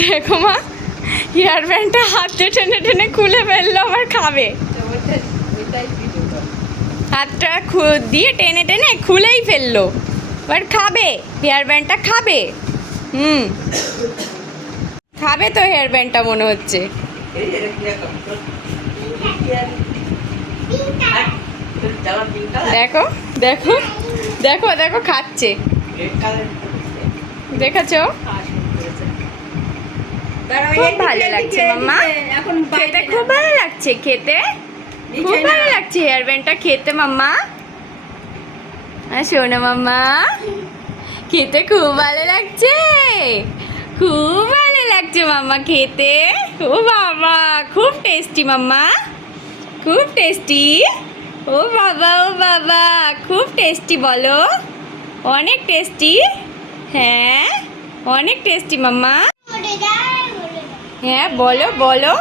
দেখো মা, হেয়ার ব্যান্ডটা হাতে টেনে টেনে খুলে ফেললো, আবার খাবে। হাতটা দিয়ে টেনে টেনে খুলেই ফেললো, এবার খাবে হেয়ার ব্যান্ডটা, খাবে। খাবে তো হেয়ার ব্যান্ডটা মনে হচ্ছে। দেখো দেখো দেখো দেখো খাচ্ছে, দেখেছো? খুব ভালো লাগছে মাম্মা, খেতে খুব ভালো লাগছে, খেতে খুব ভালো লাগছে হেয়ার ব্যান্ডটা খেতে মাম্মা। শোনো মাম্মা, খেতে খুব ভালো লাগছে, খুব ভালো লাগছে মাম্মা খেতে। ও বাবা, খুব টেস্টি মাম্মা, খুব টেস্টি। ও বাবা, ও বাবা, খুব টেস্টি বলো, অনেক টেস্টি। হ্যাঁ, অনেক টেস্টি মাম্মা। হ্যাঁ বলো বলো।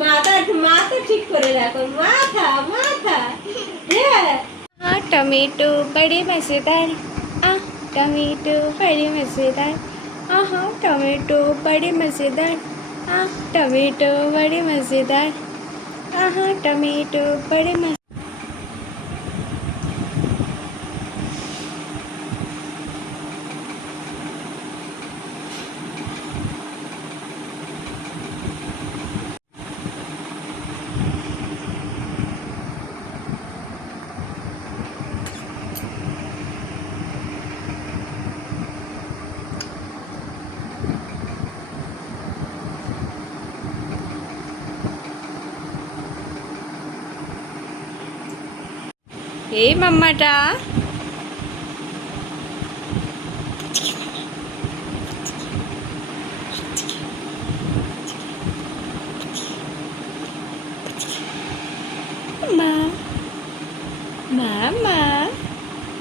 মাথা মাথা ঠিক করে রাখো, মাথা মাথা। टमेटो बड़े मज़ेदार, टमेटो बड़े मज़ेदार, हाँ टमेटो बड़े मज़ेदार, टमेटो बड़े मज़ेदार, हाँ टमेटो बड़े मज़े। এই মাম্মাটা মা, মামা,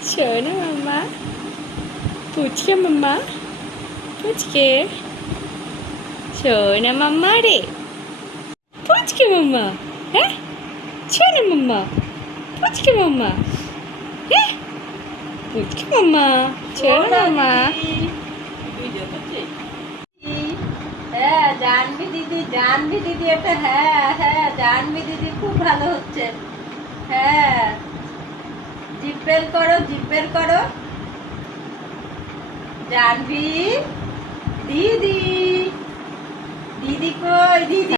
শোনো মাম্মা, পুচকে মাম্মা, পুচকে শোনো মাম্মা রে, পুচকে মাম্মা, হ্যাঁ শোনো মাম্মা, পুচকে মাম্মা, হ্যাঁ পুচকে মাম্মা, শোনো মাম্মা। হ্যাঁ জানবি দিদি, জানবি দিদি, এটা হ্যাঁ হ্যাঁ জানবি দিদি, খুব ভালো হচ্ছে। হ্যাঁ জিভ বের করো, জিভ বের করো। জানবি দিদি, দিদি কই দিদি?